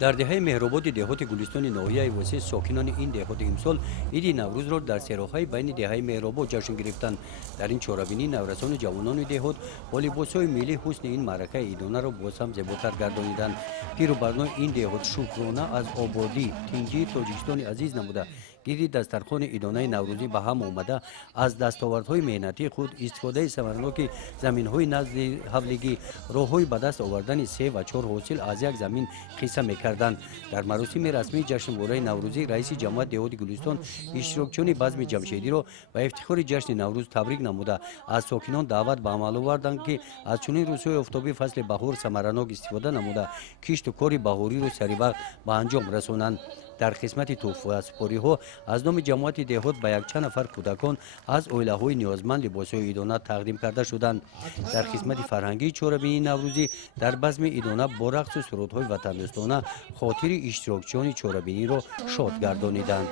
дар деҳаи меҳрободи деҳоти гулистони ноҳияи восеъ сокинони ин деҳот имсол иди наврӯзро дар сероҳҳои байни деҳаи меҳробод ҷашн гирифтанд. Дар ин чорабинӣ наврасону ҷавонони деҳот бо либосҳои миллӣ ҳусни ин маъракаи идонаро боз ҳам зеботар гардониданд. Пирӯбарнои ин деҳот шукрона аз ободӣ тинҷии тоҷикистони азиз намуда гирди дастархони идонаи наврӯзӣ ба ҳам омада аз дастовардҳои меҳнатии худ истифодаи самараноки заминҳои назди ҳавлигӣ роҳҳои ба даст овардани 3 ва 4 ҳосил аз як замин қисса мекарданд. дар маросими расмии ҷашнвораи наврӯзӣ раиси ҷамъияти деҳоти гулистон иштирокчиёни базми ҷамшедиро ба ифтихори ҷашни наврӯз табрик намуда аз сокинон даъват ба амал оварданд ки аз чунин рӯзҳои офтобии фасли баҳор самаранок истифода намуда кишту кори баҳориро саривақт ба анҷом расонанд. дар қисмати тӯҳфасупориҳо аз номи ҷамоати деҳот ба якчанд нафар кӯдакон аз оилаҳои ниёзманд либосҳои идона тақдим карда шуданд. дар қисмати фарҳангии чорабинии наврӯзӣ дар базми идона бо рақсу сурудҳои ватандӯстона хотири иштирокчиёни чорабиниро шод гардониданд.